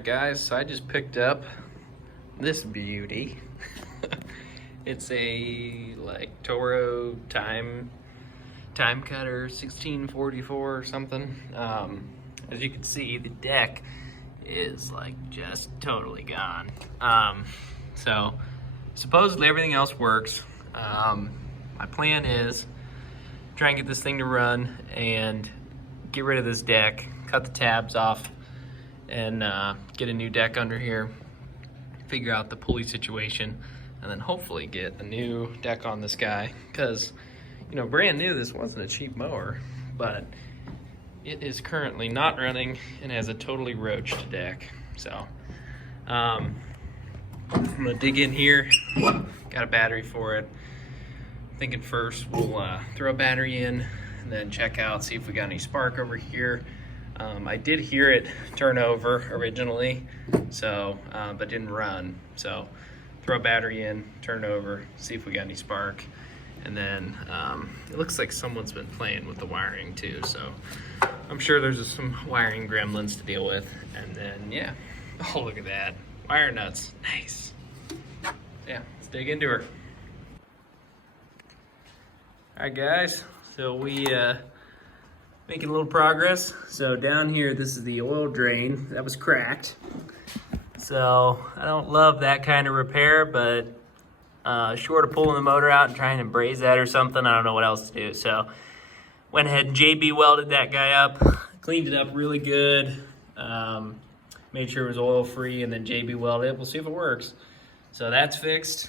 Alright guys, so I just picked up this beauty. It's a like Toro time cutter 1644 or something. As you can see, the deck is like just totally gone. So supposedly everything else works. My plan is try and get this thing to run and get rid of this deck, cut the tabs off, and get a new deck under here, figure out the pulley situation, and then hopefully get a new deck on this guy. Because, you know, brand new, this wasn't a cheap mower, but it is currently not running and has a totally roached deck. So I'm gonna dig in here, got a battery for it. Thinking first we'll throw a battery in and then check out, see if we got any spark over here. I did hear it turn over originally, so but didn't run. So throw a battery in, turn it over, see if we got any spark. And then it looks like someone's been playing with the wiring too, so I'm sure there's some wiring gremlins to deal with. And then yeah, oh look at that, wire nuts, nice. So, yeah, let's dig into her. All right guys, so we making a little progress. So down here, this is the oil drain that was cracked. So I don't love that kind of repair, but short of pulling the motor out and trying to braze that or something, I don't know what else to do. So went ahead and JB welded that guy up, cleaned it up really good, made sure it was oil free, and then JB welded it. We'll see if it works. So that's fixed.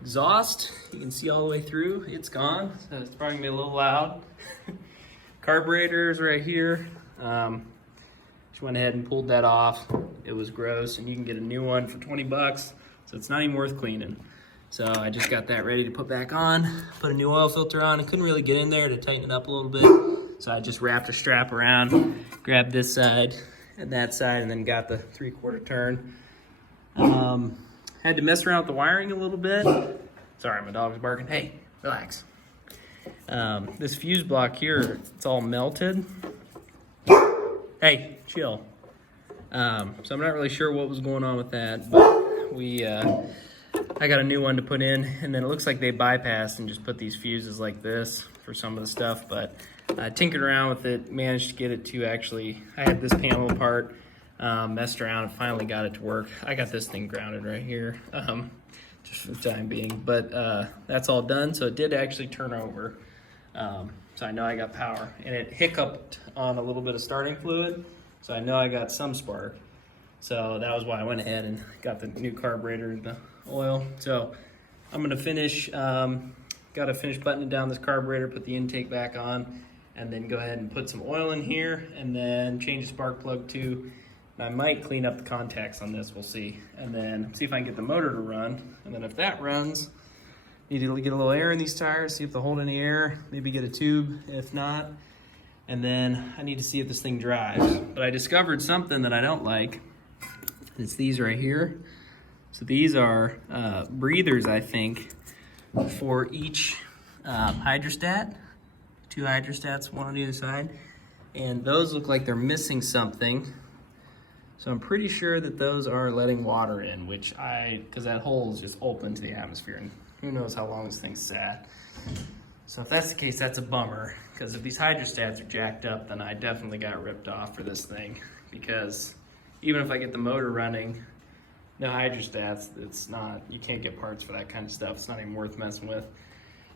Exhaust, you can see all the way through, it's gone, so it's probably gonna be a little loud. Carburetor's right here. Just went ahead and pulled that off. It was gross, and you can get a new one for 20 bucks, so it's not even worth cleaning. So I just got that ready to put back on, put a new oil filter on. I couldn't really get in there to tighten it up a little bit, so I just wrapped a strap around, grabbed this side and that side, and then got the 3/4 turn. Had to mess around with the wiring a little bit. Sorry, my dog's barking. Hey, relax. This fuse block here, it's all melted. Hey, chill. So I'm not really sure what was going on with that, but I got a new one to put in, and then it looks like they bypassed and just put these fuses like this for some of the stuff, but I tinkered around with it, managed to get it to actually, I had this panel apart, messed around and finally got it to work. I got this thing grounded right here, just for the time being, but that's all done. So it did actually turn over, so I know I got power, and it hiccuped on a little bit of starting fluid, so I know I got some spark. So that was why I went ahead and got the new carburetor and the oil. So I'm gonna finish, gotta finish buttoning down this carburetor, put the intake back on, and then go ahead and put some oil in here, and then change the spark plug too. I might clean up the contacts on this, we'll see. And then see if I can get the motor to run. And then if that runs, need to get a little air in these tires, see if they'll hold any air, maybe get a tube, if not. And then I need to see if this thing drives. But I discovered something that I don't like. It's these right here. So these are breathers, I think, for each hydrostat. 2 hydrostats, one on either side. And those look like they're missing something. So I'm pretty sure that those are letting water in, which because that hole is just open to the atmosphere, and who knows how long this thing's sat. So if that's the case, that's a bummer, because if these hydrostats are jacked up, then I definitely got ripped off for this thing, because even if I get the motor running, no hydrostats, it's not, you can't get parts for that kind of stuff. It's not even worth messing with.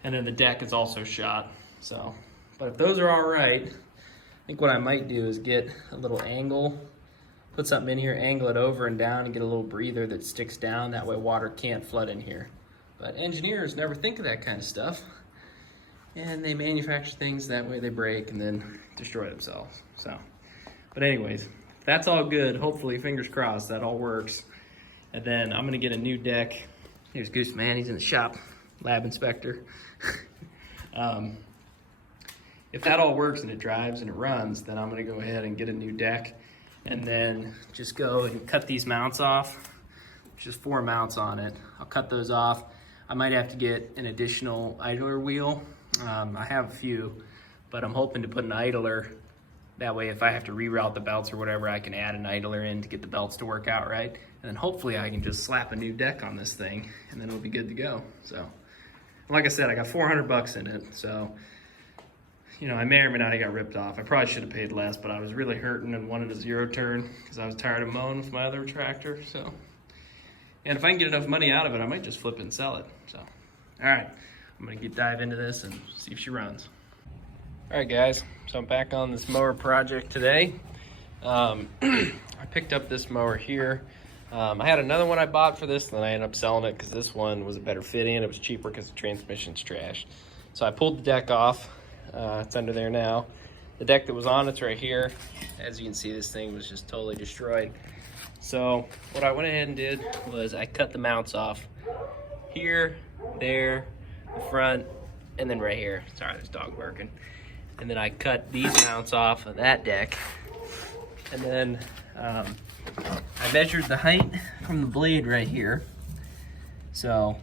And then the deck is also shot. So, but if those are all right, I think what I might do is get a little angle, put something in here, angle it over and down, and get a little breather that sticks down. That way water can't flood in here. But engineers never think of that kind of stuff. And they manufacture things that way they break and then destroy themselves. So, but anyways, if that's all good, hopefully, fingers crossed, that all works. And then I'm gonna get a new deck. Here's Goose Man, he's in the shop, lab inspector. If that all works and it drives and it runs, then I'm gonna go ahead and get a new deck, and then just go and cut these mounts off. There's just 4 mounts on it. I'll cut those off. I might have to get an additional idler wheel. I have a few, but I'm hoping to put an idler That way, if I have to reroute the belts or whatever, I can add an idler in to get the belts to work out right. And then hopefully I can just slap a new deck on this thing and then it'll be good to go. So, like I said, I got 400 bucks in it. So, you know, I may or may not have got ripped off. I probably should have paid less, but I was really hurting and wanted a zero turn because I was tired of mowing with my other tractor. So, and if I can get enough money out of it, I might just flip it and sell it. So, all right, I'm gonna dive into this and see if she runs. All right, guys, so I'm back on this mower project today. I picked up this mower here. I had another one I bought for this, and then I ended up selling it because this one was a better fit in. It was cheaper because the transmission's trashed. So I pulled the deck off. It's under there now. The deck that was on it's right here. As you can see, this thing was just totally destroyed. So what I went ahead and did was I cut the mounts off here, there, the front, and then right here. Sorry, there's dog barking. And then I cut these mounts off of that deck. And then I measured the height from the blade right here. So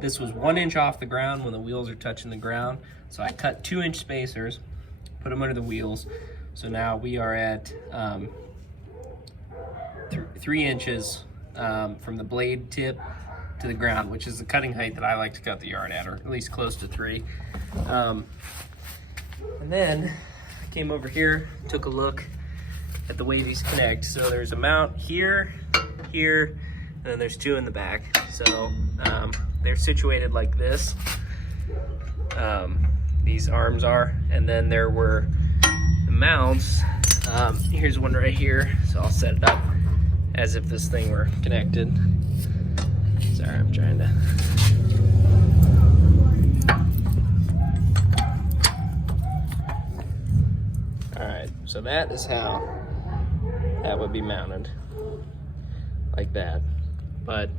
this was 1 inch off the ground when the wheels are touching the ground. So I cut 2-inch spacers, put them under the wheels. So now we are at 3 inches from the blade tip to the ground, which is the cutting height that I like to cut the yard at, or at least close to 3. And then I came over here, took a look at the way these connect. So there's a mount here, here, and then there's 2 in the back. So they're situated like this. These arms are, and then there were the mounts. Here's one right here. So I'll set it up as if this thing were connected. Sorry, I'm trying to. So that is how that would be mounted, like that. But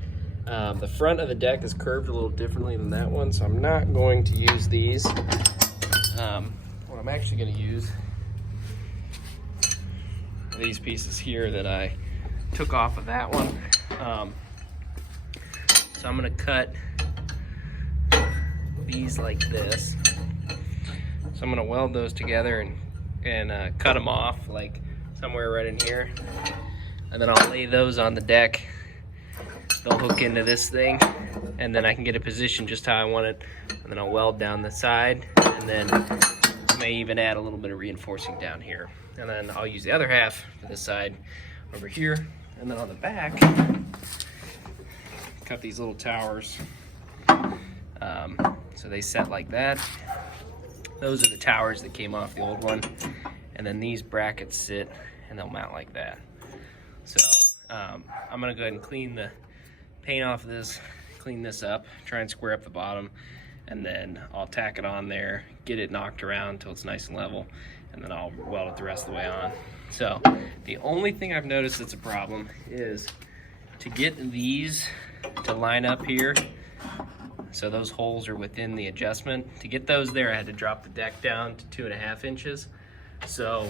the front of the deck is curved a little differently than that one, so I'm not going to use these. What I'm actually going to use are these pieces here that I took off of that one. So I'm going to cut these like this. So I'm going to weld those together and cut them off like somewhere right in here, and then I'll lay those on the deck. They'll hook into this thing, and then I can get it positioned just how I want it, and then I'll weld down the side, and then I may even add a little bit of reinforcing down here, and then I'll use the other half for this side over here, and then on the back cut these little towers so they set like that. Those are the towers that came off the old one. And then these brackets sit and they'll mount like that. So I'm gonna go ahead and clean the paint off of this, clean this up, try and square up the bottom, and then I'll tack it on there, get it knocked around until it's nice and level, and then I'll weld it the rest of the way on. So the only thing I've noticed that's a problem is to get these to line up here. So those holes are within the adjustment. To get those there, I had to drop the deck down to 2.5 inches. So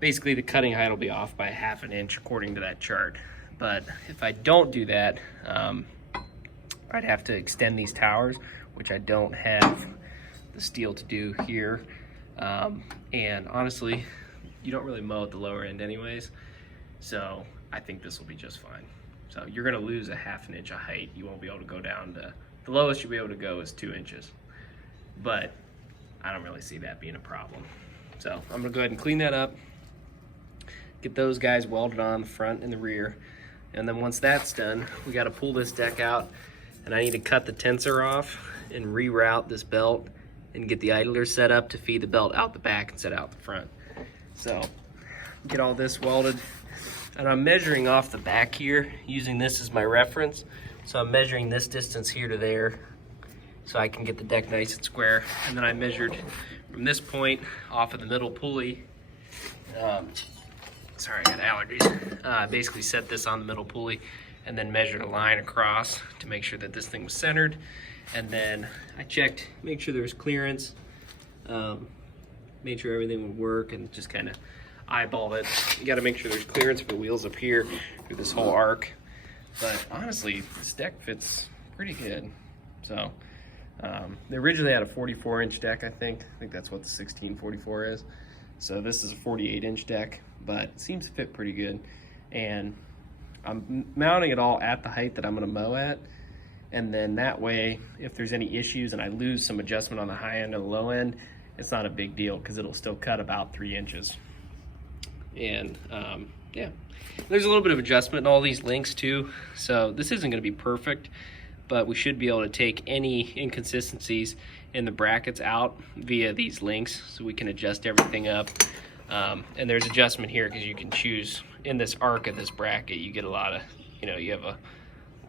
basically the cutting height will be off by 1/2 inch according to that chart. But if I don't do that, I'd have to extend these towers, which I don't have the steel to do here. And honestly, you don't really mow at the lower end anyways. So I think this will be just fine. So you're gonna lose 1/2 inch of height. You won't be able to go down to, the lowest you'll be able to go is 2 inches. But I don't really see that being a problem. So I'm gonna go ahead and clean that up, get those guys welded on the front and the rear. And then once that's done, we gotta pull this deck out, and I need to cut the tensor off and reroute this belt and get the idler set up to feed the belt out the back instead of out the front. So get all this welded. And I'm measuring off the back here, using this as my reference. So I'm measuring this distance here to there so I can get the deck nice and square. And then I measured from this point off of the middle pulley. Sorry, I got allergies. Basically set this on the middle pulley and then measured a line across to make sure that this thing was centered. And then I checked, make sure there was clearance, made sure everything would work, and just kind of eyeballed it. You got to make sure there's clearance for the wheels up here through this whole arc. But honestly, this deck fits pretty good. So They originally had a 44-inch deck, I think that's what the 1644 is. So this is a 48-inch deck, but it seems to fit pretty good. And I'm mounting it all at the height that I'm gonna mow at. And then that way, if there's any issues and I lose some adjustment on the high end or the low end, it's not a big deal because it'll still cut about 3 inches. And yeah, there's a little bit of adjustment in all these links too. So this isn't gonna be perfect, but we should be able to take any inconsistencies in the brackets out via these links so we can adjust everything up. And there's adjustment here because you can choose in this arc of this bracket, you get a lot of, you have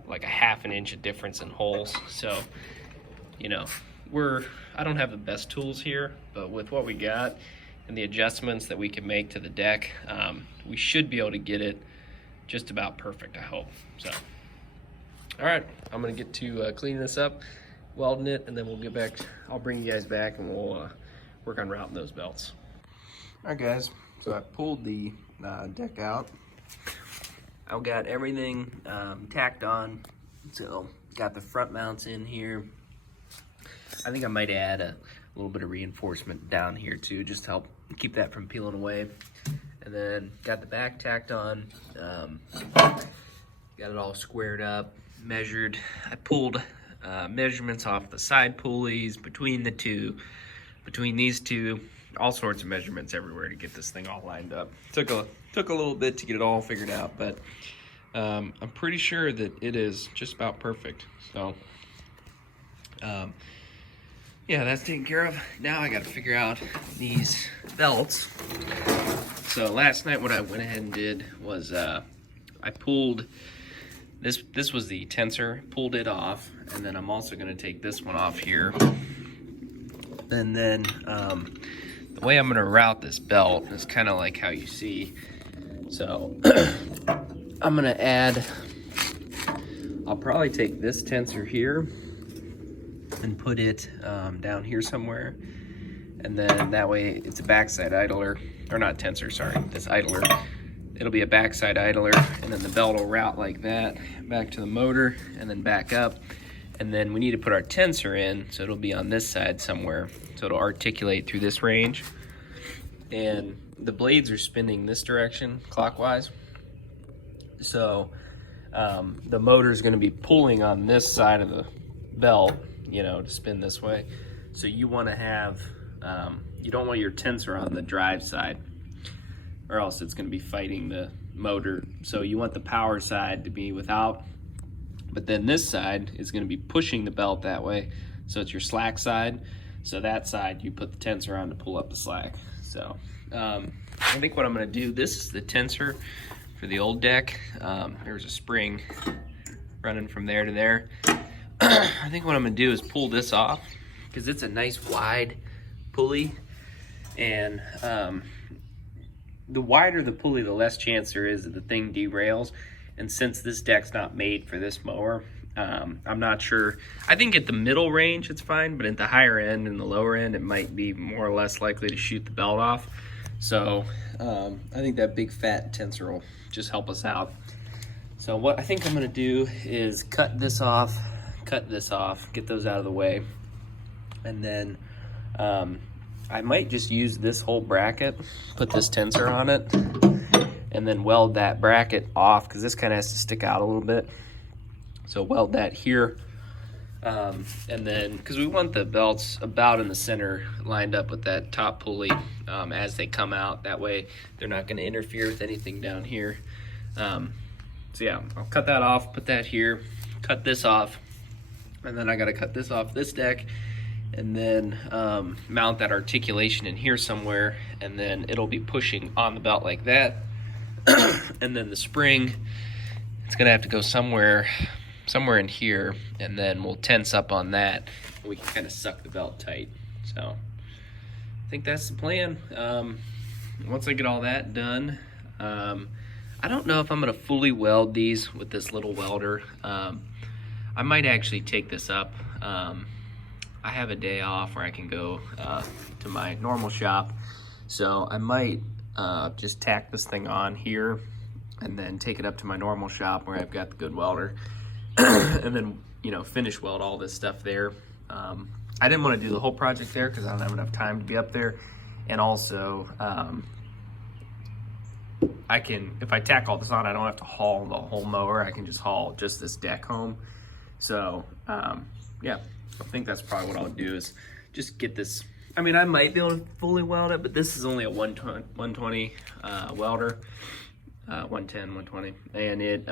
like a ½ inch of difference in holes. So, I don't have the best tools here, but with what we got and the adjustments that we can make to the deck, we should be able to get it just about perfect, I hope. So, all right, I'm gonna get to cleaning this up, welding it, and then we'll get back. I'll bring you guys back and we'll work on routing those belts. All right, guys, so I pulled the deck out. I've got everything tacked on, so got the front mounts in here. I think I might add a little bit of reinforcement down here too, just to help keep that from peeling away. And then got the back tacked on, got it all squared up, measured. I pulled measurements off the side pulleys, between these two, all sorts of measurements everywhere to get this thing all lined up. Took a little bit to get it all figured out, but I'm pretty sure that it is just about perfect. So yeah, that's taken care of. Now I got to figure out these belts. So last night what I went ahead and did was I pulled this was the tensor, pulled it off, and then I'm also going to take this one off here. And then the way I'm going to route this belt is kind of like how you see. So I'm going to add, I'll probably take this tensor here and put it down here somewhere. And then that way it's a backside idler, or not tensor, sorry, this idler. It'll be a backside idler, and then the belt will route like that, back to the motor, and then back up. And then we need to put our tensor in, so it'll be on this side somewhere. So it'll articulate through this range. And the blades are spinning this direction, clockwise. So the motor is gonna be pulling on this side of the belt, to spin this way. So you wanna have, you don't want your tensor on the drive side, or else it's gonna be fighting the motor. So you want the power side to be without, but then this side is gonna be pushing the belt that way. So it's your slack side. So that side, you put the tensor on to pull up the slack. So I think what I'm gonna do, this is the tensor for the old deck. There's a spring running from there to there. I think what I'm gonna do is pull this off because it's a nice wide pulley. And the wider the pulley, the less chance there is that the thing derails. And since this deck's not made for this mower, I'm not sure. I think at the middle range it's fine, but at the higher end and the lower end, it might be more or less likely to shoot the belt off. So I think that big fat tensor will just help us out. So what I think I'm gonna do is cut this off, get those out of the way. And then I might just use this whole bracket, put this tensor on it, and then weld that bracket off, because this kind of has to stick out a little bit. So weld that here, and then, because we want the belts about in the center, lined up with that top pulley as they come out. That way they're not going to interfere with anything down here. So yeah, I'll cut that off, put that here, cut this off, and then I got to cut this off this deck, and then mount that articulation in here somewhere, and then it'll be pushing on the belt like that. And then the spring, it's gonna have to go somewhere in here, and then we'll tense up on that, and we can kind of suck the belt tight. So I think that's the plan. Once I get all that done, I don't know if I'm gonna fully weld these with this little welder. I might actually take this up. I have a day off where I can go to my normal shop, so I might just tack this thing on here and then take it up to my normal shop where I've got the good welder and then finish weld all this stuff there. I didn't want to do the whole project there because I don't have enough time to be up there. And also, I can, if I tack all this on, I don't have to haul the whole mower. I can just haul just this deck home. So, yeah, I think that's probably what I'll do is just get this. I mean, I might be able to fully weld it, but this is only a 120 welder, 110, 120. And it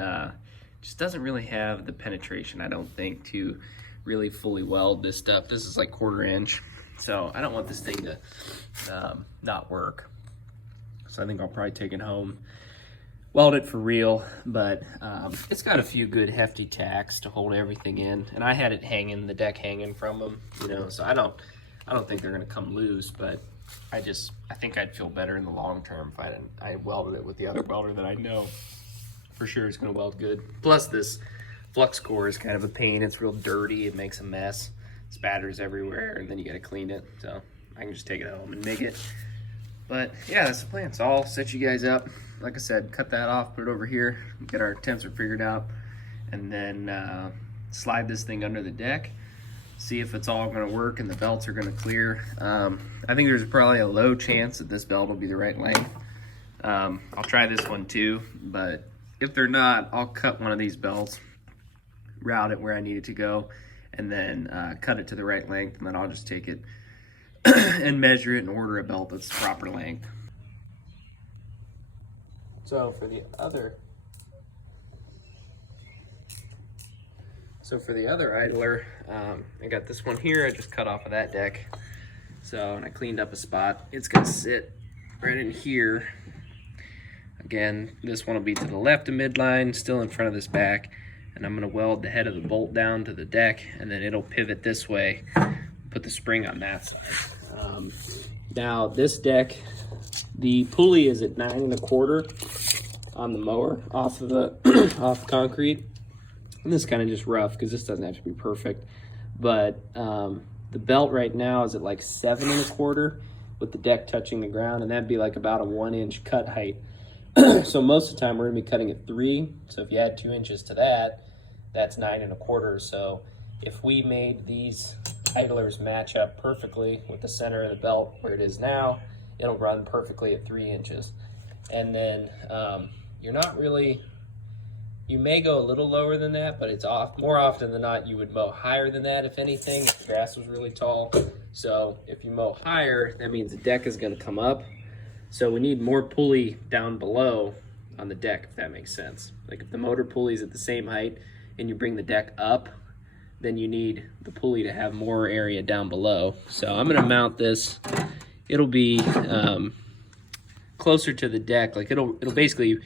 just doesn't really have the penetration, I don't think, to really fully weld this stuff. This is like 1/4 inch. So I don't want this thing to not work. So I think I'll probably take it home, weld it for real, but it's got a few good hefty tacks to hold everything in. And I had it hanging, the deck hanging from them, you know, so I don't think they're gonna come loose, but I think I'd feel better in the long term if I welded it with the other welder that I know for sure is gonna weld good. Plus this flux core is kind of a pain. It's real dirty, it makes a mess, spatters everywhere, and then you gotta clean it. So I can just take it home and make it. But yeah, that's the plan. So I'll set you guys up. Like I said, cut that off, put it over here, get our tensor figured out, and then slide this thing under the deck, see if it's all gonna work and the belts are gonna clear. I think there's probably a low chance that this belt will be the right length. I'll try this one too, but if they're not, I'll cut one of these belts, route it where I need it to go, and then cut it to the right length, and then I'll just take it and measure it and order a belt that's the proper length. So for the other idler, I got this one here. I just cut off of that deck. So, and I cleaned up a spot. It's gonna sit right in here. Again, this one will be to the left of midline, still in front of this back. And I'm gonna weld the head of the bolt down to the deck, and then it'll pivot this way, put the spring on that side. Now this deck, the pulley is at 9 1/4 on the mower off of the off concrete. And this is kind of just rough because this doesn't have to be perfect, but the belt right now is at like 7 1/4 with the deck touching the ground, and that'd be like about a 1 inch cut height. So most of the time we're gonna be cutting at 3. So if you add 2 inches to that, that's 9 1/4. So if we made these idlers match up perfectly with the center of the belt where it is now, it'll run perfectly at 3 inches. And then you're not really, you may go a little lower than that, but it's more often than not you would mow higher than that, if anything, if the grass was really tall. So if you mow higher, that means the deck is gonna come up. So we need more pulley down below on the deck, if that makes sense. Like if the motor pulley is at the same height and you bring the deck up, then you need the pulley to have more area down below. So I'm gonna mount this. It'll be closer to the deck. Like it'll basically,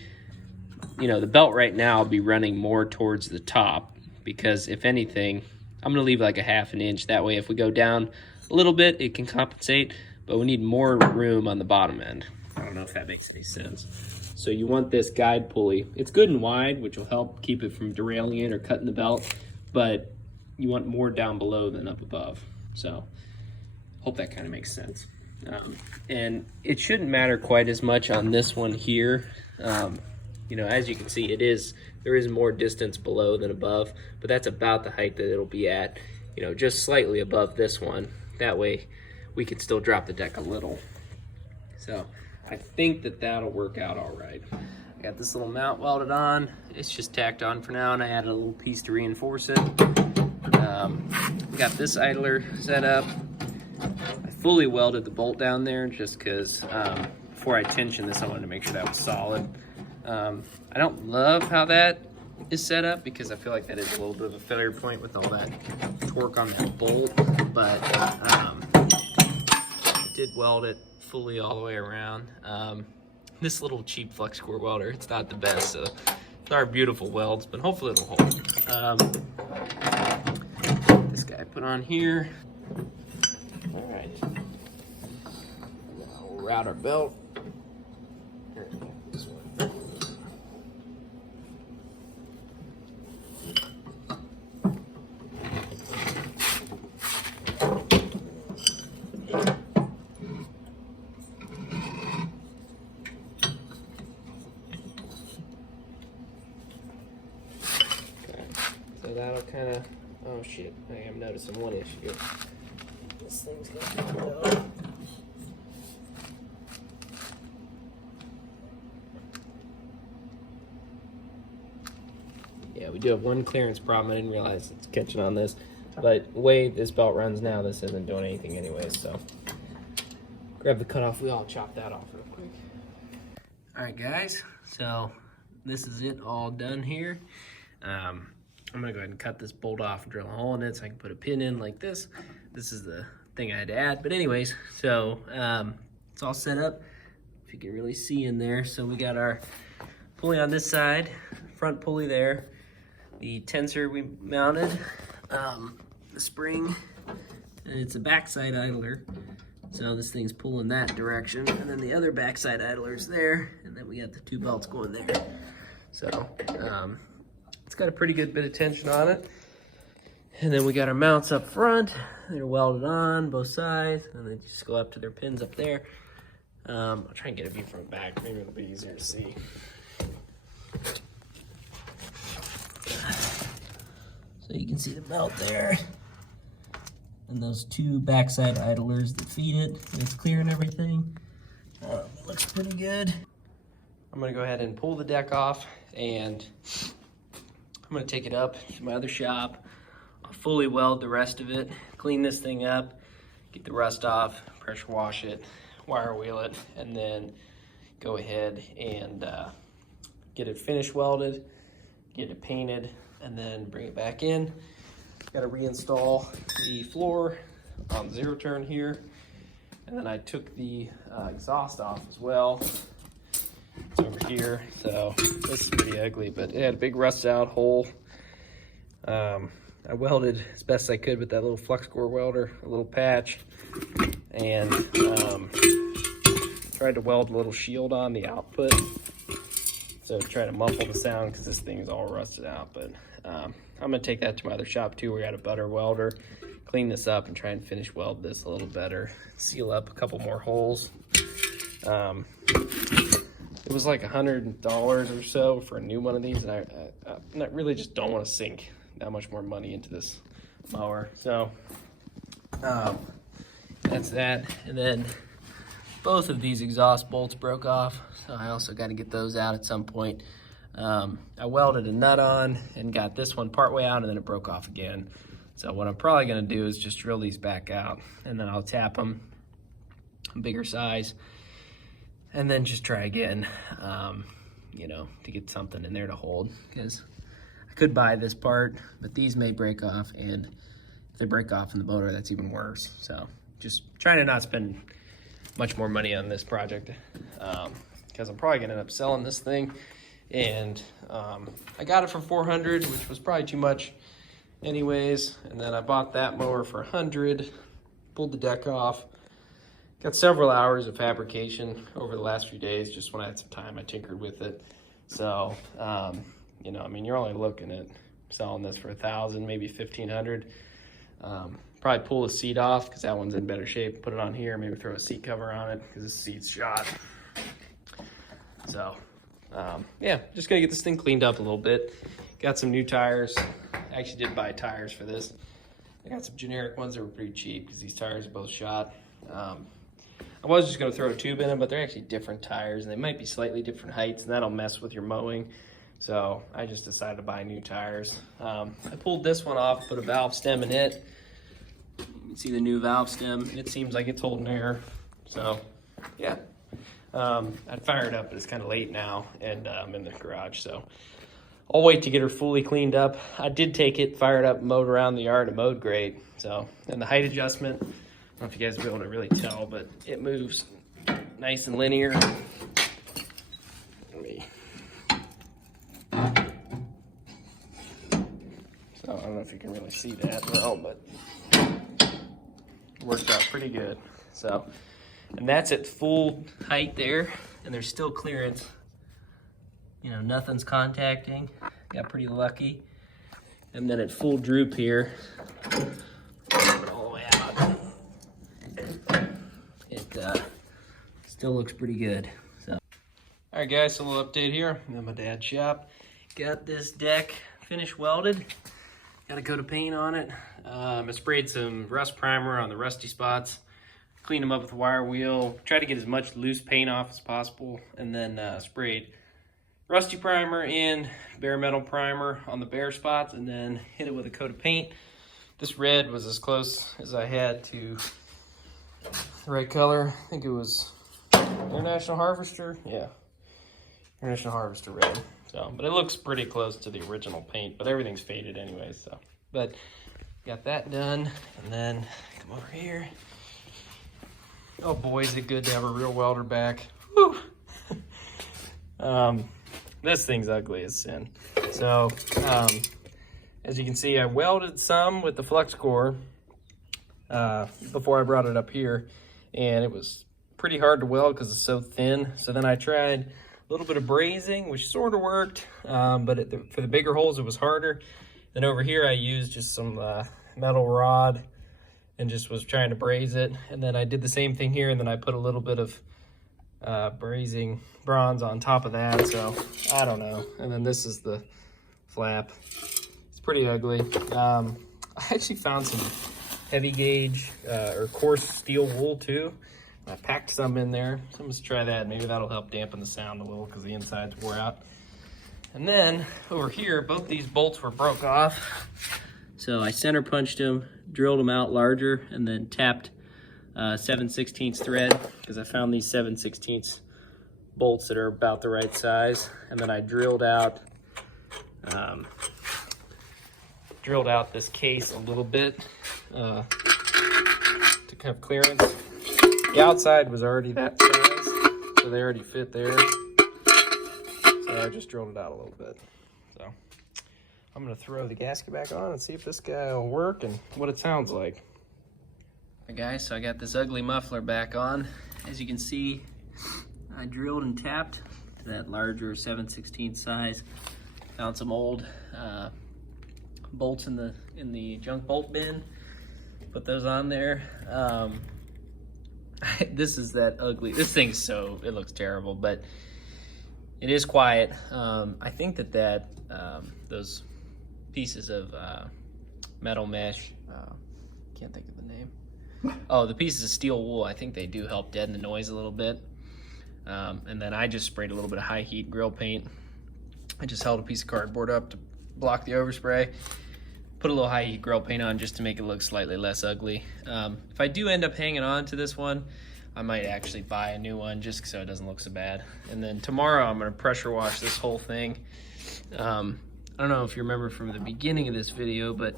you know, the belt right now will be running more towards the top, because if anything, I'm gonna leave like a 1/2 inch. That way if we go down a little bit, it can compensate, but we need more room on the bottom end. I don't know if that makes any sense. So you want this guide pulley. It's good and wide, which will help keep it from derailing it or cutting the belt, but you want more down below than up above. So hope that kind of makes sense. And it shouldn't matter quite as much on this one here. You know, as you can see, there is more distance below than above, but that's about the height that it'll be at, you know, just slightly above this one. That way we can still drop the deck a little. So I think that'll work out all right. I got this little mount welded on. It's just tacked on for now, and I added a little piece to reinforce it. Got this idler set up. I fully welded the bolt down there just because before I tensioned this, I wanted to make sure that was solid. I don't love how that is set up because I feel like that is a little bit of a failure point with all that torque on that bolt, but I did weld it fully all the way around. This little cheap flux core welder, it's not the best, so it's our beautiful welds, but hopefully it'll hold. This guy put on here. All right, now we'll route our belt. Here, this one. So that'll kind of, oh shit, I'm noticing one issue. This thing's gonna go. Yeah, we do have one clearance problem. I didn't realize it's catching on this. But the way this belt runs now, this isn't doing anything anyways, so. Grab the cutoff wheel, I'll chop that off real quick. All right, guys, so this is it all done here. I'm gonna go ahead and cut this bolt off and drill a hole in it so I can put a pin in like this. This is the thing I had to add, but anyways, so it's all set up. If you can really see in there. So we got our pulley on this side, front pulley there, the tensor we mounted, the spring, and it's a backside idler. So this thing's pulling that direction, and then the other backside idler's there, and then we got the two belts going there. So it's got a pretty good bit of tension on it. And then we got our mounts up front. They're welded on both sides, and they just go up to their pins up there. I'll try and get a view from the back. Maybe it'll be easier to see. So you can see the belt there. And those two backside idlers that feed it. It's clear and everything. It looks pretty good. I'm gonna go ahead and pull the deck off, and I'm gonna take it up to my other shop. I'll fully weld the rest of it, clean this thing up, get the rust off, pressure wash it, wire wheel it, and then go ahead and get it finish welded, get it painted, and then bring it back in. Got to reinstall the floor on zero turn here, and then I took the exhaust off as well. It's over here, so this is pretty ugly, but it had a big rust out hole. I welded as best I could with that little flux core welder, a little patch, and tried to weld a little shield on the output. So try to muffle the sound because this thing is all rusted out, but I'm gonna take that to my other shop too. We got a butter welder, clean this up and try and finish weld this a little better, seal up a couple more holes. It was like $100 or so for a new one of these, and I really just don't want to sink that much more money into this mower. So that's that. And then both of these exhaust bolts broke off, so I also got to get those out at some point. I welded a nut on and got this one partway out, and then it broke off again. So what I'm probably gonna do is just drill these back out, and then I'll tap them a bigger size, and then just try again, you know, to get something in there to hold, because I could buy this part, but these may break off, and if they break off in the motor, that's even worse. So just trying to not spend much more money on this project, because I'm probably gonna end up selling this thing. And I got it for $400, which was probably too much anyways. And then I bought that mower for $100, pulled the deck off. Got several hours of fabrication over the last few days. Just when I had some time, I tinkered with it. So, you know, I mean, you're only looking at selling this for $1,000, maybe $1,500. Probably pull the seat off because that one's in better shape. Put it on here, maybe throw a seat cover on it because this seat's shot. So, yeah, just gonna get this thing cleaned up a little bit. Got some new tires. I actually did buy tires for this. I got some generic ones that were pretty cheap because these tires are both shot. I was just gonna throw a tube in them, but they're actually different tires and they might be slightly different heights, and that'll mess with your mowing. So I just decided to buy new tires. I pulled this one off, put a valve stem in it. You can see the new valve stem. It seems like it's holding air. So yeah. I'd fire it up, but it's kind of late now, and I'm in the garage, so I'll wait to get her fully cleaned up. I did take it, fired up, mowed around the yard, and mowed great. So, and the height adjustment, I don't know if you guys will be able to really tell, but it moves nice and linear. Let me. So I don't know if you can really see that well, but it worked out pretty good. So. And that's at full height there, and there's still clearance. You know, nothing's contacting. Got pretty lucky. And then at full droop here, put it all the way out. It still looks pretty good. So, all right, guys, so a little update here. I'm at my dad's shop. Got this deck finished welded. Got a coat of paint on it. I sprayed some rust primer on the rusty spots. Cleaned them up with a wire wheel. Tried to get as much loose paint off as possible. And then sprayed rusty primer and bare metal primer on the bare spots. And then hit it with a coat of paint. This red was as close as I had to the right color. I think it was International Harvester. Yeah, International Harvester red. So, but it looks pretty close to the original paint, but everything's faded anyway, so. But got that done, and then come over here. Oh boy, is it good to have a real welder back. Whew. This thing's ugly as sin. So, as you can see, I welded some with the flux core before I brought it up here, and it was pretty hard to weld because it's so thin. So then I tried a little bit of brazing, which sort of worked, but for the bigger holes, it was harder. Then over here, I used just some metal rod and just was trying to braze it. And then I did the same thing here, and then I put a little bit of brazing bronze on top of that. So I don't know. And then this is the flap. It's pretty ugly. I actually found some heavy gauge or coarse steel wool too. I packed some in there, so let's try that. Maybe that'll help dampen the sound a little because the insides wore out. And then over here, both these bolts were broke off. So I center punched them, drilled them out larger, and then tapped 7/16 thread because I found these 7/16 bolts that are about the right size. And then I drilled out this case a little bit to have clearance. The outside was already that size, so they already fit there. So I just drilled it out a little bit. So I'm gonna throw the gasket back on and see if this guy will work and what it sounds like. Hey guys, so I got this ugly muffler back on. As you can see, I drilled and tapped to that larger 7/16 size. Found some old bolts in the junk bolt bin. Put those on there. This is that ugly. This thing's it looks terrible, but it is quiet. I think that those pieces of metal mesh, can't think of the name. Oh, the pieces of steel wool, I think they do help deaden the noise a little bit. And then I just sprayed a little bit of high heat grill paint. I just held a piece of cardboard up to block the overspray. Put a little high heat grill paint on just to make it look slightly less ugly. If I do end up hanging on to this one, I might actually buy a new one just so it doesn't look so bad. And then tomorrow I'm gonna pressure wash this whole thing. I don't know if you remember from the beginning of this video, but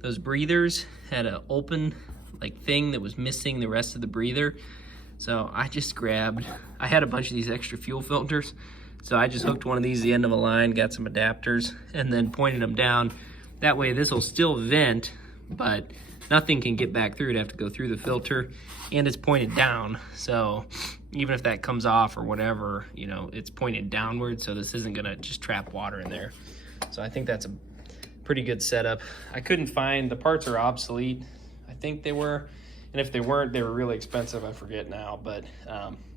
those breathers had an open thing that was missing the rest of the breather. So I just I had a bunch of these extra fuel filters. So I just hooked one of these to the end of a line, got some adapters, and then pointed them down. That way this will still vent, but nothing can get back through. It'd have to go through the filter, and it's pointed down. So even if that comes off or whatever, you know, it's pointed downward, so this isn't gonna just trap water in there. So I think that's a pretty good setup. I couldn't find, the parts are obsolete. I think they were, and if they weren't, they were really expensive. I forget now, but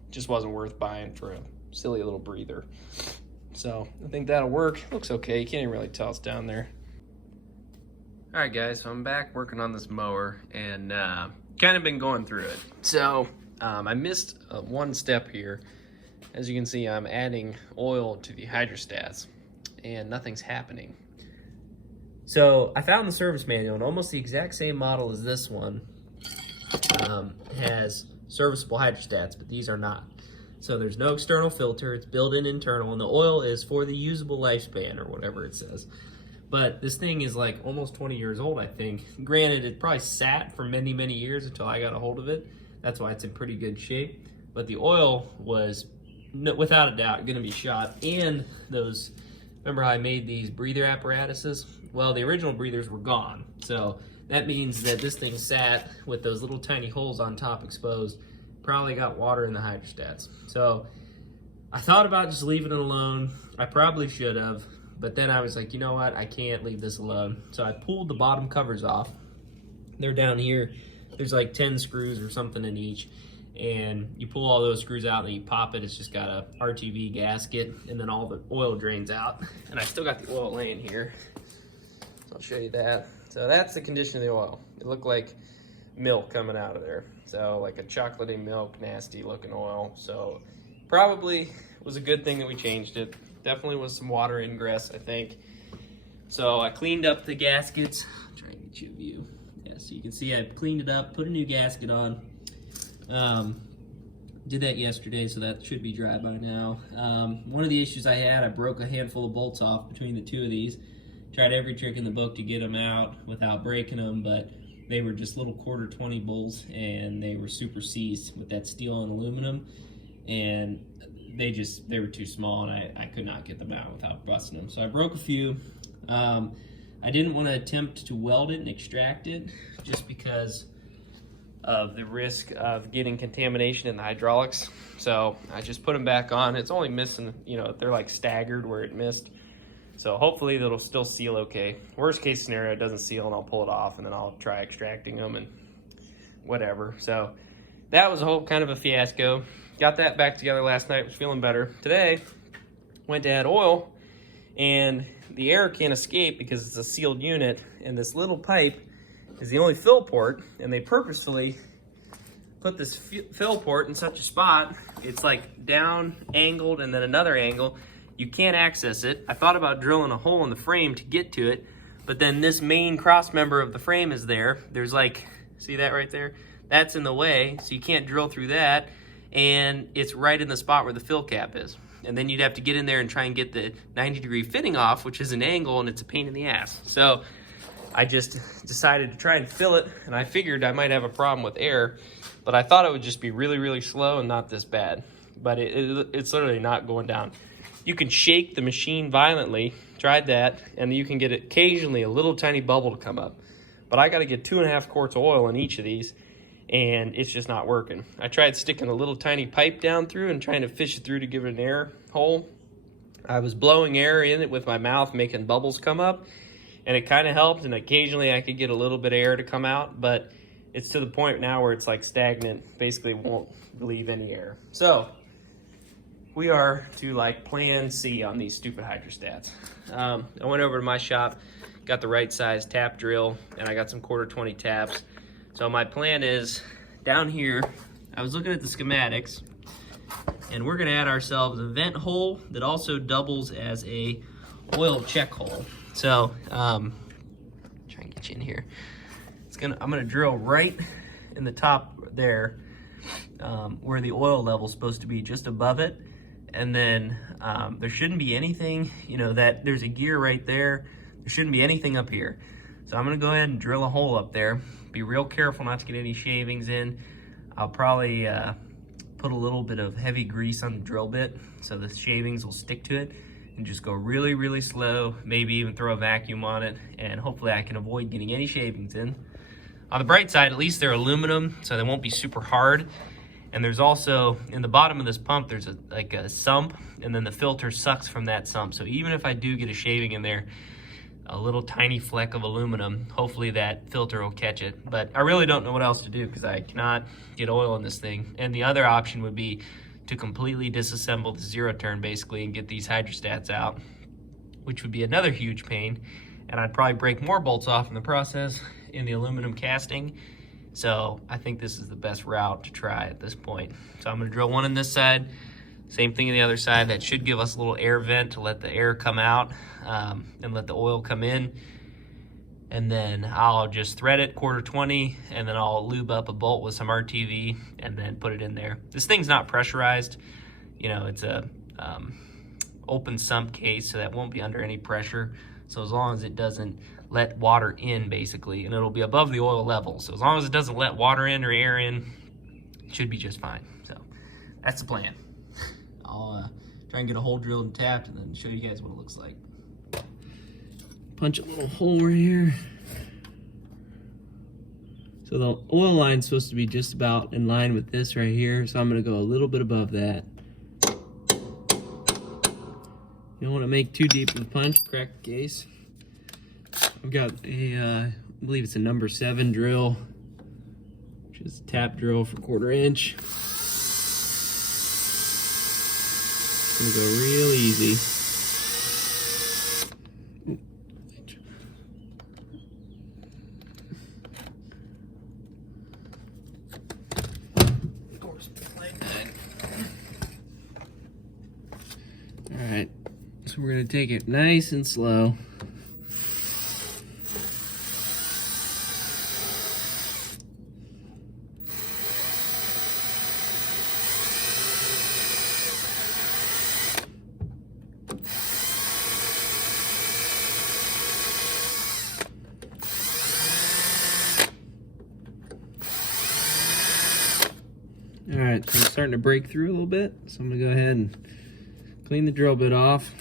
just wasn't worth buying for a silly little breather. So I think that'll work. Looks okay. You can't even really tell it's down there. All right, guys, so I'm back working on this mower and kind of been going through it. So I missed one step here. As you can see, I'm adding oil to the hydrostats and nothing's happening. So I found the service manual, and almost the exact same model as this one has serviceable hydrostats, but these are not. So there's no external filter, it's built-in internal, and the oil is for the usable lifespan or whatever it says. But this thing is like almost 20 years old, I think. Granted, it probably sat for many, many years until I got a hold of it. That's why it's in pretty good shape. But the oil was, without a doubt, gonna be shot. And those, remember how I made these breather apparatuses? Well, the original breathers were gone. So that means that this thing sat with those little tiny holes on top exposed, probably got water in the hydrostats. So I thought about just leaving it alone. I probably should have. But then I was like, you know what? I can't leave this alone. So I pulled the bottom covers off. They're down here. There's like 10 screws or something in each. And you pull all those screws out and you pop it. It's just got a RTV gasket, and then all the oil drains out. And I still got the oil laying here. So I'll show you that. So that's the condition of the oil. It looked like milk coming out of there. So like a chocolatey milk, nasty looking oil. So probably was a good thing that we changed it. Definitely was some water ingress, I think. So I cleaned up the gaskets. I'll try and get you a view. Yeah, so you can see I cleaned it up, put a new gasket on. Did that yesterday, so that should be dry by now. One of the issues I had, I broke a handful of bolts off between the two of these. Tried every trick in the book to get them out without breaking them, but they were just little quarter 20 bowls, and they were super seized with that steel and aluminum, and they were too small, and I could not get them out without busting them. So I broke a few. I didn't want to attempt to weld it and extract it just because of the risk of getting contamination in the hydraulics. So I just put them back on. It's only missing, you know, they're like staggered where it missed. So hopefully it'll still seal okay. Worst case scenario, it doesn't seal and I'll pull it off and then I'll try extracting them and whatever. So that was a whole kind of a fiasco. Got that back together last night, was feeling better. Today, went to add oil and the air can't escape because it's a sealed unit, and this little pipe is the only fill port, and they purposefully put this fill port in such a spot, it's like down, angled, and then another angle. You can't access it. I thought about drilling a hole in the frame to get to it, but then this main cross member of the frame is there. There's like, see that right there? That's in the way, so you can't drill through that, and it's right in the spot where the fill cap is. And then you'd have to get in there and try and get the 90-degree fitting off, which is an angle, and it's a pain in the ass. So I just decided to try and fill it, and I figured I might have a problem with air, but I thought it would just be really, really slow and not this bad. But it's literally not going down. You can shake the machine violently, tried that, and you can get occasionally a little tiny bubble to come up. But I got to get 2.5 quarts of oil in each of these, and it's just not working. I tried sticking a little tiny pipe down through and trying to fish it through to give it an air hole. I was blowing air in it with my mouth, making bubbles come up, and it kind of helped, and occasionally I could get a little bit of air to come out, but it's to the point now where it's like stagnant, basically won't leave any air. So we are to like plan C on these stupid hydrostats. I went over to my shop, got the right size tap drill, and I got some quarter 20 taps. So my plan is down here, I was looking at the schematics, and we're gonna add ourselves a vent hole that also doubles as a oil check hole. So, try and get you in here. I'm gonna drill right in the top there, where the oil level is supposed to be, just above it. And then there shouldn't be anything, you know, that there's a gear right there. There shouldn't be anything up here. So I'm gonna go ahead and drill a hole up there. Be real careful not to get any shavings in. I'll probably put a little bit of heavy grease on the drill bit so the shavings will stick to it, and just go really, really slow, maybe even throw a vacuum on it, and hopefully I can avoid getting any shavings in. On the bright side, at least they're aluminum, so they won't be super hard. And there's also, in the bottom of this pump, there's like a sump, and then the filter sucks from that sump. So even if I do get a shaving in there, a little tiny fleck of aluminum, hopefully that filter will catch it. But I really don't know what else to do because I cannot get oil in this thing. And the other option would be to completely disassemble the zero turn basically and get these hydrostats out, which would be another huge pain. And I'd probably break more bolts off in the process in the aluminum casting. So I think this is the best route to try at this point. So I'm gonna drill one on this side, same thing on the other side. That should give us a little air vent to let the air come out and let the oil come in. And then I'll just thread it quarter 20, and then I'll lube up a bolt with some RTV and then put it in there. This thing's not pressurized. You know, it's a open sump case, so that won't be under any pressure. So as long as it doesn't let water in, basically, and it'll be above the oil level. So as long as it doesn't let water in or air in, it should be just fine. So that's the plan. I'll try and get a hole drilled and tapped and then show you guys what it looks like. Punch a little hole right here. So the oil line's supposed to be just about in line with this right here, so I'm gonna go a little bit above that. You don't wanna make too deep of a punch, crack the case. I've got a, I believe it's a number 7 drill, which is a tap drill for 1/4 inch. It's gonna go real easy. So we're gonna take it nice and slow. All right, so I'm starting to break through a little bit, so I'm gonna go ahead and clean the drill bit off.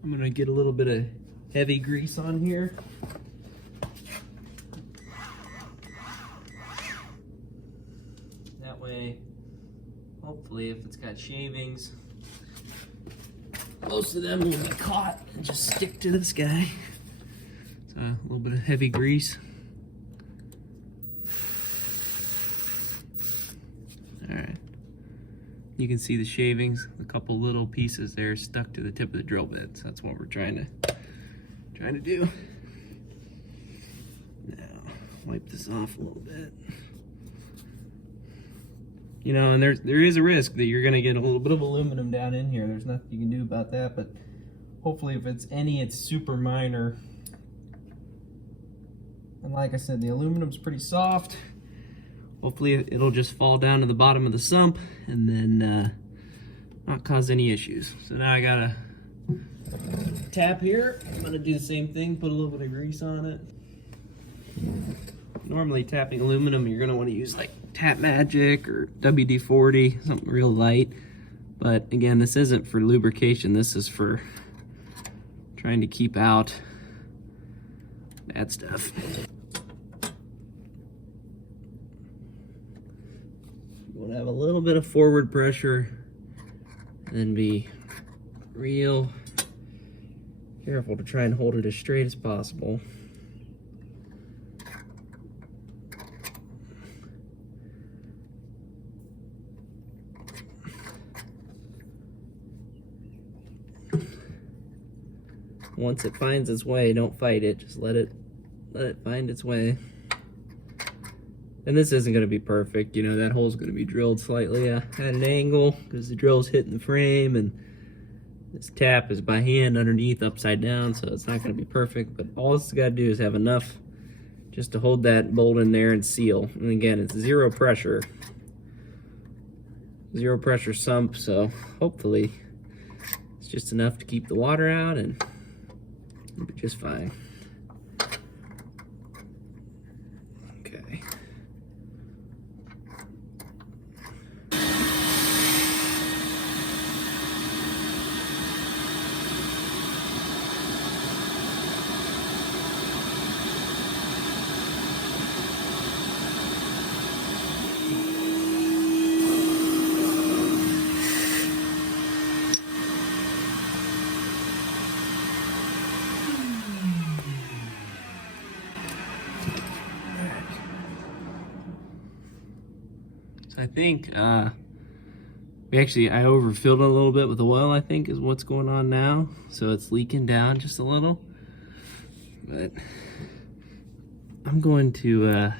I'm gonna get a little bit of heavy grease on here. That way, hopefully if it's got shavings, most of them will be caught and just stick to this guy. So a little bit of heavy grease. All right. You can see the shavings, a couple little pieces there stuck to the tip of the drill bit. So that's what we're trying to do. Now, wipe this off a little bit. You know, and there is a risk that you're gonna get a little bit of aluminum down in here. There's nothing you can do about that, but hopefully if it's any, it's super minor. And like I said, the aluminum's pretty soft. Hopefully it'll just fall down to the bottom of the sump and then not cause any issues. So now I got a tap here. I'm gonna do the same thing, put a little bit of grease on it. Normally tapping aluminum, you're gonna wanna use like Tap Magic or WD-40, something real light. But again, this isn't for lubrication. This is for trying to keep out bad stuff. You want to have a little bit of forward pressure and be real careful to try and hold it as straight as possible. Once it finds its way, don't fight it, just let it find its way. And this isn't going to be perfect, you know, that hole's going to be drilled slightly at an angle because the drill's hitting the frame, and this tap is by hand underneath upside down, so it's not going to be perfect, but all it's got to do is have enough just to hold that bolt in there and seal. And again, it's zero pressure sump, so hopefully it's just enough to keep the water out and it'll be just fine. Okay. I think I overfilled it a little bit with oil, I think is what's going on now. So it's leaking down just a little. But I'm going to,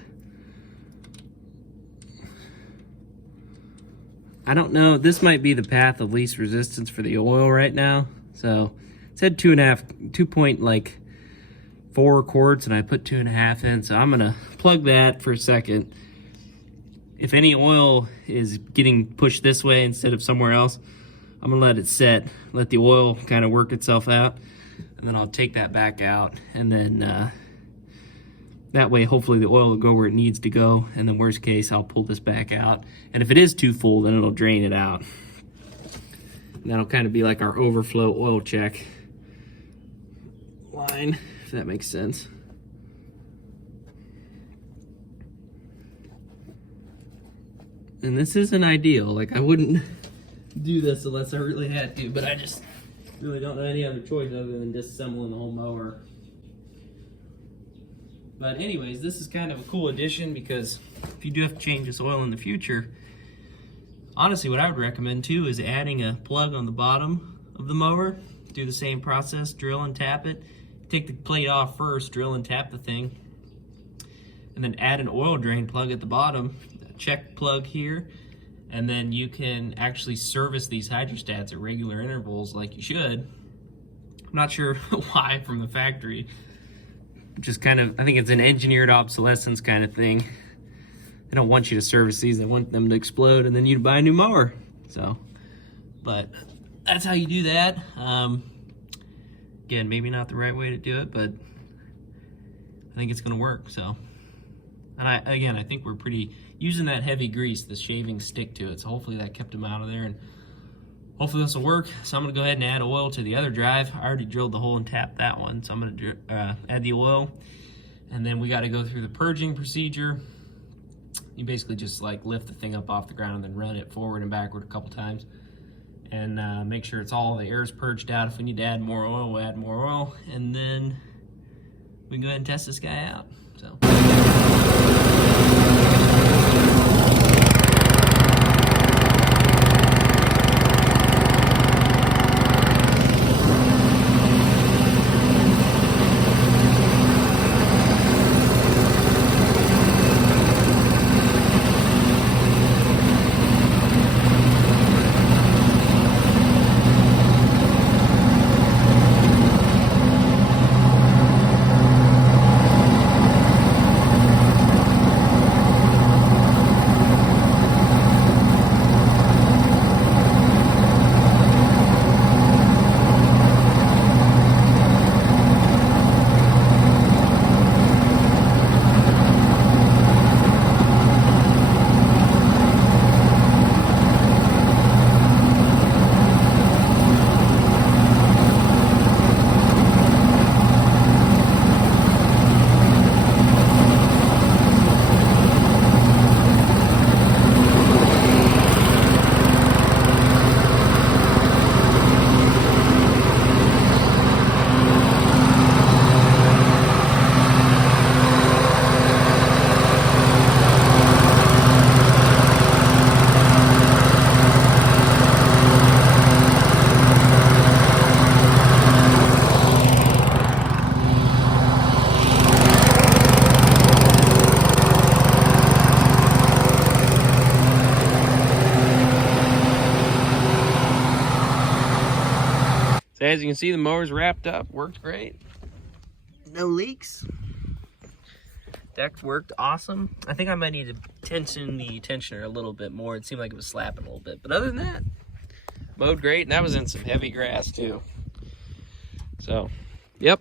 I don't know, this might be the path of least resistance for the oil right now. So it said 2.4 quarts and I put 2.5 in. So I'm gonna plug that for a second. If any oil is getting pushed this way instead of somewhere else, I'm gonna let it set, let the oil kind of work itself out, and then I'll take that back out, and then that way hopefully the oil will go where it needs to go, and then worst case I'll pull this back out, and if it is too full then it'll drain it out. And that'll kind of be like our overflow oil check line, if that makes sense. And this isn't ideal, like I wouldn't do this unless I really had to, but I just really don't know any other choice other than disassembling the whole mower. But anyways, this is kind of a cool addition because if you do have to change this oil in the future, honestly what I would recommend too is adding a plug on the bottom of the mower. Do the same process, drill and tap it. Take the plate off first, drill and tap the thing, and then add an oil drain plug at the bottom. Check plug here, and then you can actually service these hydrostats at regular intervals like you should. I'm not sure why from the factory. Just kind of, I think it's an engineered obsolescence kind of thing. They don't want you to service these, they want them to explode and then you buy a new mower. So, but that's how you do that. Again, maybe not the right way to do it, but I think it's gonna work, so. And I think we're pretty, using that heavy grease, the shavings stick to it, so hopefully that kept them out of there, and hopefully this will work. So I'm gonna go ahead and add oil to the other drive. I already drilled the hole and tapped that one, so I'm gonna add the oil, and then we gotta go through the purging procedure. You basically just like lift the thing up off the ground and then run it forward and backward a couple times, and make sure it's all the air is purged out. If we need to add more oil, we'll add more oil, and then we can go ahead and test this guy out. So. So as you can see, the mower's wrapped up, worked great. No leaks. Deck worked awesome. I think I might need to tension the tensioner a little bit more. It seemed like it was slapping a little bit. But other than that, mowed great. And that was in some heavy grass too. So, yep.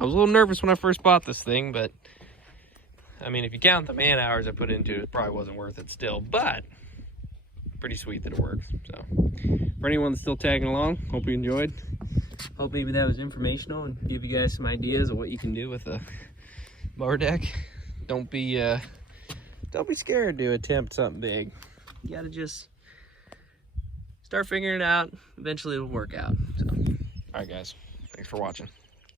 I was a little nervous when I first bought this thing, but I mean, if you count the man hours I put into it, it probably wasn't worth it still. But pretty sweet that it works. So, for anyone that's still tagging along, hope you enjoyed. Hope maybe that was informational and give you guys some ideas of what you can do with a mower deck. Don't be scared to attempt something big. You gotta just start figuring it out. Eventually it'll work out. So, all right, guys, thanks for watching.